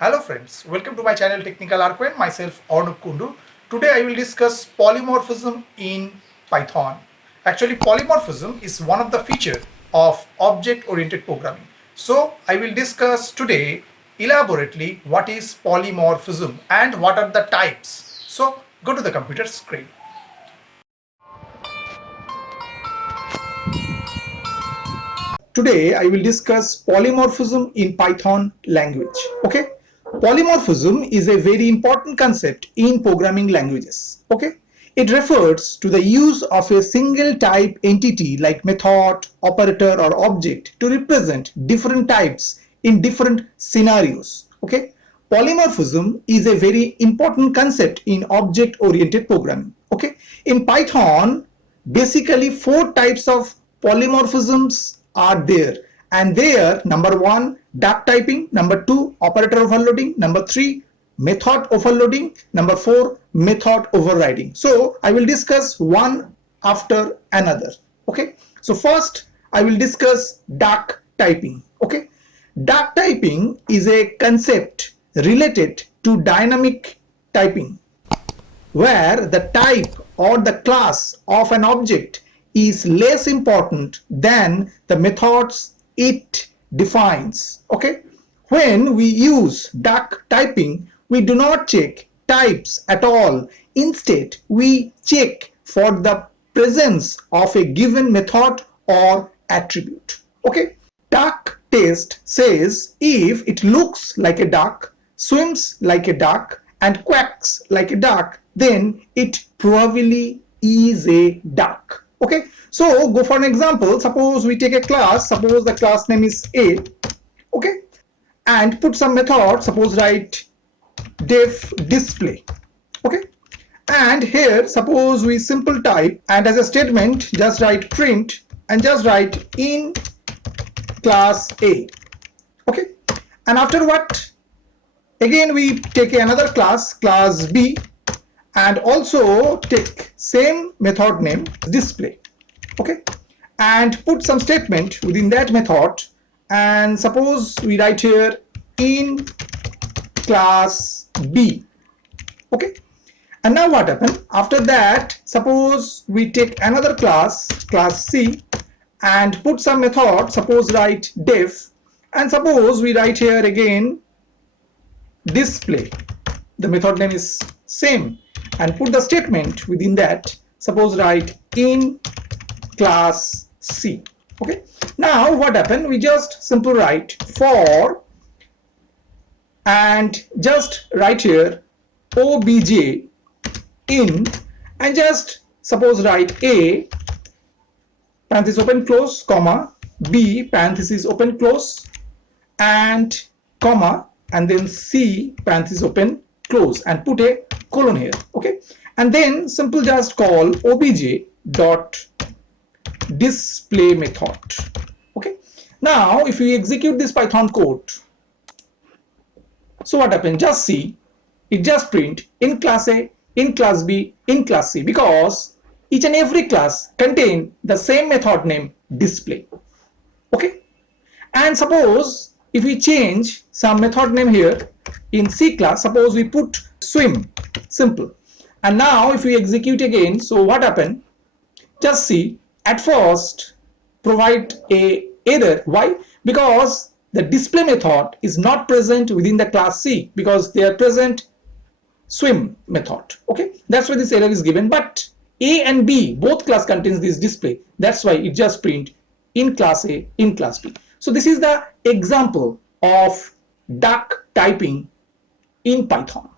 Hello friends, welcome to my channel Technical Arquen, myself Arnab Kundu. Today I will discuss polymorphism in Python. Actually, polymorphism is one of the features of object-oriented programming. So I will discuss today elaborately what is polymorphism and what are the types. So go to the computer screen. Today I will discuss polymorphism in Python language. Okay, polymorphism is a very important concept in programming languages. Okay, it refers to the use of a single type entity like method, operator or object to represent different types in different scenarios. Okay, polymorphism is a very important concept in object oriented programming. Okay, in Python basically four types of polymorphisms are there, and they are: number one, duck typing; number two, operator overloading; number three, method overloading; number four, method overriding. So I will discuss one after another. Okay, so first I will discuss duck typing. Okay, duck typing is a concept related to dynamic typing, where the type or the class of an object is less important than the methods it defines. Okay, when we use duck typing, we do not check types at all. Instead, we check for the presence of a given method or attribute. Okay, duck test says if it looks like a duck, swims like a duck, and quacks like a duck, then it probably is a duck. Okay, so go for an example. Suppose we take a class, suppose the class name is A. Okay, and put some method, suppose write def display. Okay, and here suppose we simple type, and as a statement just write print and just write in class A. Okay, and after what, again we take another class, class B, and also take same method name display. Okay, and put some statement within that method, and suppose we write here in class B. Okay, and now what happened after that? Suppose we take another class, class C, and put some method, suppose write def, and suppose we write here again display. The method name is same, and put the statement within that, suppose write in class C. Okay, now what happened? We just simple write for, and just write here obj in, and just suppose write A parenthesis open close comma, B parenthesis open close, and comma, and then C parenthesis open close, and put a colon here. Okay, and then simple just call obj dot display method. Okay, now if we execute this Python code, so what happened? Just see, it just print in class A, in class B, in class C, because each and every class contain the same method name display. Okay, and suppose if we change some method name here in C class, suppose we put swim, simple, and now if we execute again, so what happened? Just see, at first provide a error. Why? Because the display method is not present within the class C, because they are present swim method. Okay, that's why this error is given. But A and B both class contains this display, that's why it just print in class A, in class B. So this is the example of duck typing in Python.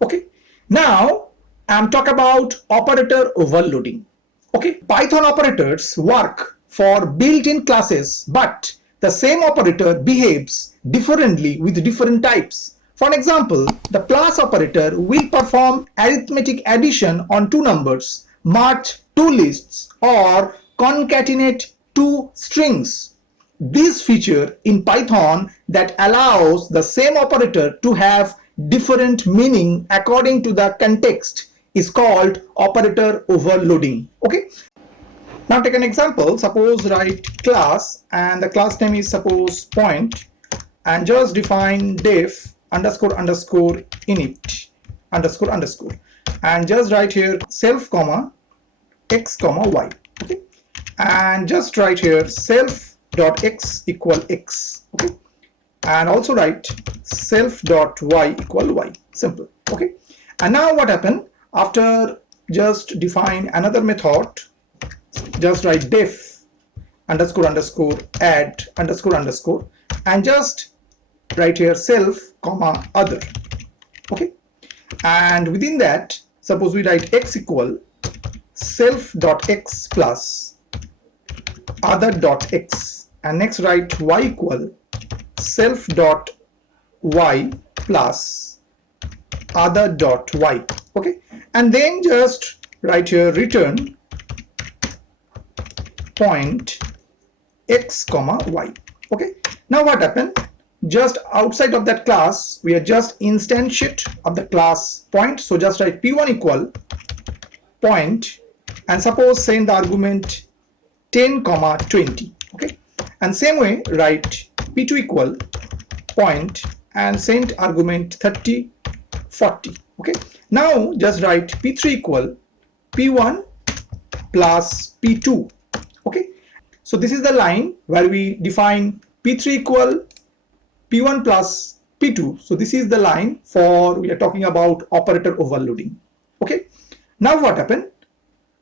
Okay, now I'm talking about operator overloading. Okay, Python operators work for built-in classes, but the same operator behaves differently with different types. For an example, the plus operator will perform arithmetic addition on two numbers, merge two lists, or concatenate two strings. This feature in Python that allows the same operator to have different meaning according to the context is called operator overloading. Okay, now take an example. Suppose write class, and the class name is suppose point, and just define def underscore underscore init underscore underscore, and just write here self comma x comma y. Okay, and just write here self dot x equal x. Okay, and also write self dot y equal y. Simple. Okay, and now what happened after just define another method, just write def underscore underscore add underscore underscore, and just write here self comma other. Okay, and within that suppose we write x equal self dot x plus other dot x, and next write y equal self dot y plus other dot y. Okay, and then just write here return point x comma y. Okay, now what happened, just outside of that class we are just instantiate of the class point, so just write p1 equal point, and suppose send the argument 10 comma 20. Okay, and same way write p2 equal point and send argument 30 40. Okay, now just write p3 equal p1 plus p2. Okay, so this is the line where we define p3 equal p1 plus p2. So this is the line for we are talking about operator overloading. Okay, now what happened,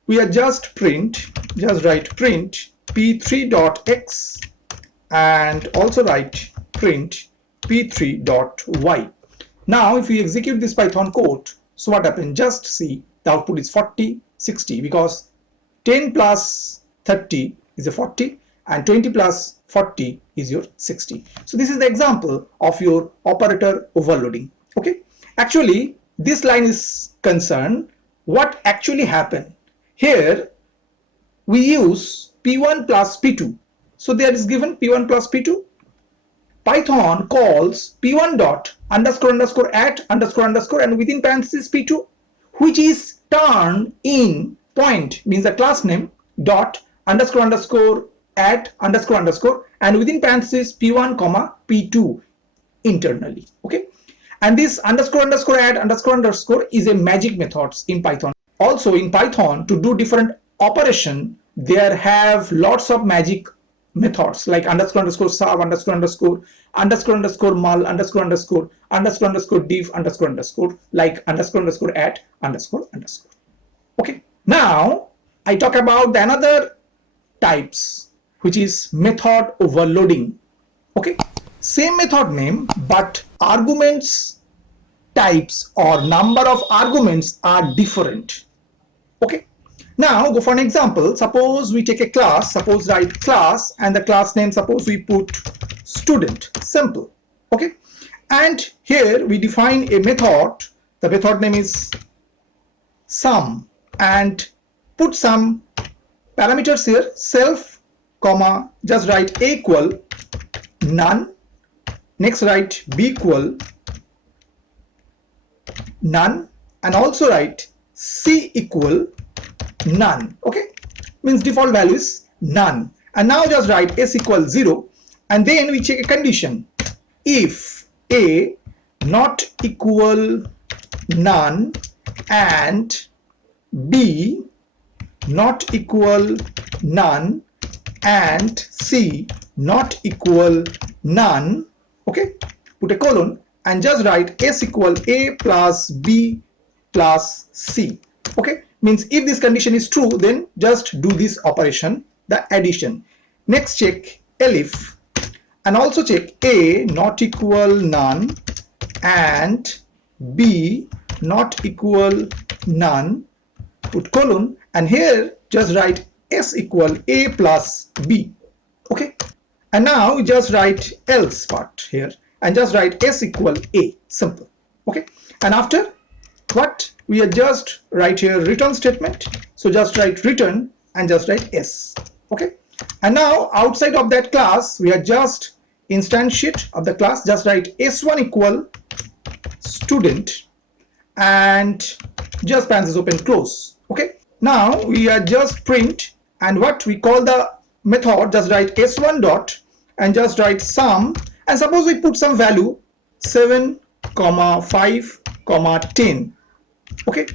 we are just write print p3 dot x and also write print p3 dot y. Now if we execute this Python code, so what happened, just see the output is 40 60, because 10 plus 30 is a 40 and 20 plus 40 is your 60. So this is the example of your operator overloading. Okay, actually this line is concerned what actually happened here. We use p1 plus p2, so there is given p1 plus p2. Python calls p1 dot underscore underscore at underscore underscore and within parentheses p2, which is turned in point means the class name dot underscore underscore at underscore underscore and within parentheses p1 comma p2 internally. Okay, and this underscore underscore add underscore underscore is a magic method in Python. Also in Python, to do different operation there have lots of magic methods like underscore underscore sub underscore underscore underscore underscore mul underscore underscore underscore underscore div underscore underscore like underscore underscore at underscore underscore. Okay, now I talk about the another types, which is method overloading. Okay, same method name but arguments types or number of arguments are different. Okay, now go for an example. Suppose we take a class, suppose write class and the class name suppose we put student. Simple. Okay, and here we define a method, the method name is sum, and put some parameters here, self comma just write a equal none, next write b equal none, and also write c equal none. Okay, means default value is none, and now just write s equal 0, and then we check a condition. If a not equal none and b not equal none and c not equal none, okay, put a colon and just write s equal a plus b plus c. Okay, means if this condition is true, then just do this operation, the addition. Next check elif and also check a not equal none and b not equal none, put colon, and here just write s equal a plus b. Okay, and now we just write else part here and just write s equal a. Simple. Okay, and after what we are just write here return statement, so just write return and just write s. Okay, and now outside of that class we are just instantiate of the class, just write s1 equal student and just parenthesis open close. Okay, now we are just print and what we call the method, just write s1 dot and just write sum, and suppose we put some value 7 comma 5 comma 10. Okay.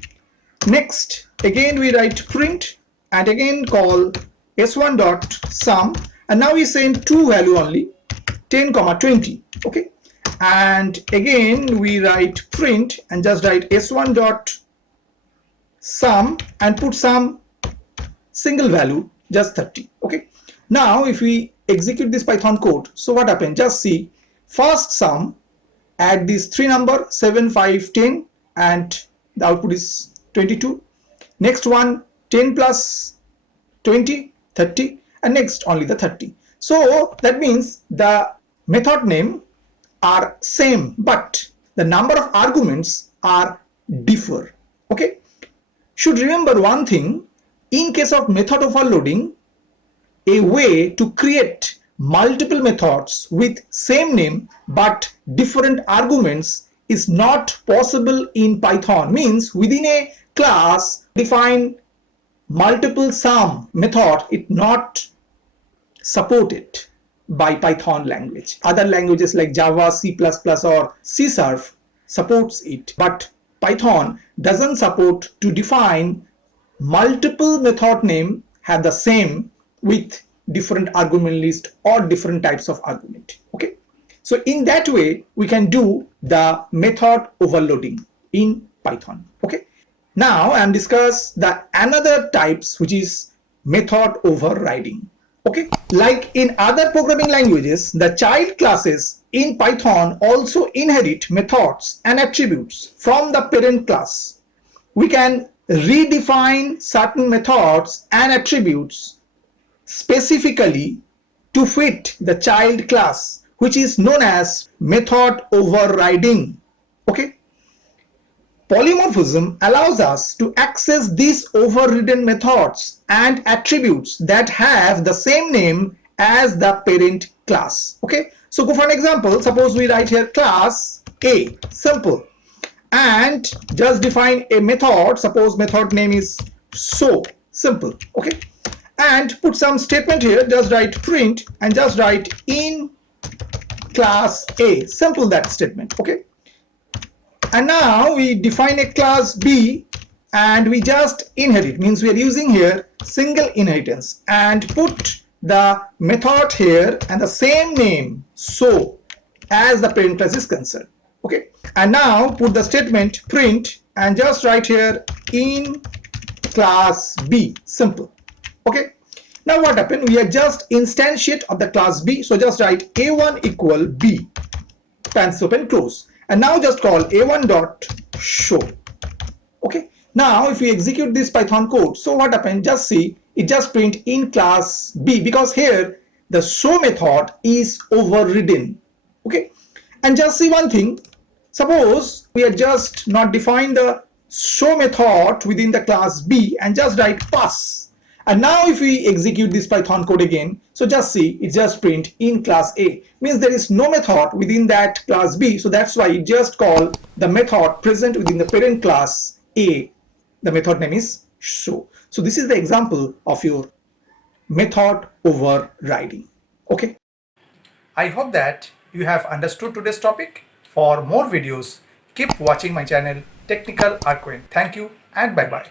Next, again we write print and again call s1 dot sum, and now we send two value only, 10 comma 20. Okay. And again we write print and just write s1 dot sum and put some single value, just 30. Okay. Now if we execute this Python code, so what happened? Just see, first sum, add these three number 7, 5, 10, and the output is 22. Next one, 10 plus 20, 30, and next only the 30. So that means the method name are same, but the number of arguments are differ. Okay. Should remember one thing, in case of method overloading, a way to create multiple methods with same name but different arguments is not possible in Python. Means within a class define multiple sum method, it not supported by Python language. Other languages like Java, C++ or C# supports it, but Python doesn't support to define multiple method name have the same with different argument list or different types of argument. Okay, so in that way we can do the method overloading in Python. Okay, now I am discuss the another types, which is method overriding. Okay, like in other programming languages, the child classes in Python also inherit methods and attributes from the parent class. We can redefine certain methods and attributes specifically to fit the child class, which is known as method overriding. Okay. Polymorphism allows us to access these overridden methods and attributes that have the same name as the parent class. Okay. So go for an example. Suppose we write here class A, simple, and just define a method. Suppose method name is so, simple. Okay. And put some statement here, just write print and just write in class A, simple, that statement. Okay. And now we define a class B and we just inherit, means we are using here single inheritance, and put the method here and the same name so as the parent class is concerned. Okay. And now put the statement print and just write here in class B, simple. Okay. Now what happened? We are just instantiate of the class B. So just write A1 equal B, parenthesis open, close. And now just call A1 dot show. Okay. Now if we execute this Python code, so what happened? Just see, it just print in class B, because here the show method is overridden. Okay. And just see one thing. Suppose we are just not define the show method within the class B and just write pass. And now if we execute this Python code again, so just see, it just print in class A, means there is no method within that class B. So that's why it just call the method present within the parent class A. The method name is show. So this is the example of your method overriding. Okay. I hope that you have understood today's topic. For more videos, keep watching my channel Technical Arquin. Thank you and bye bye.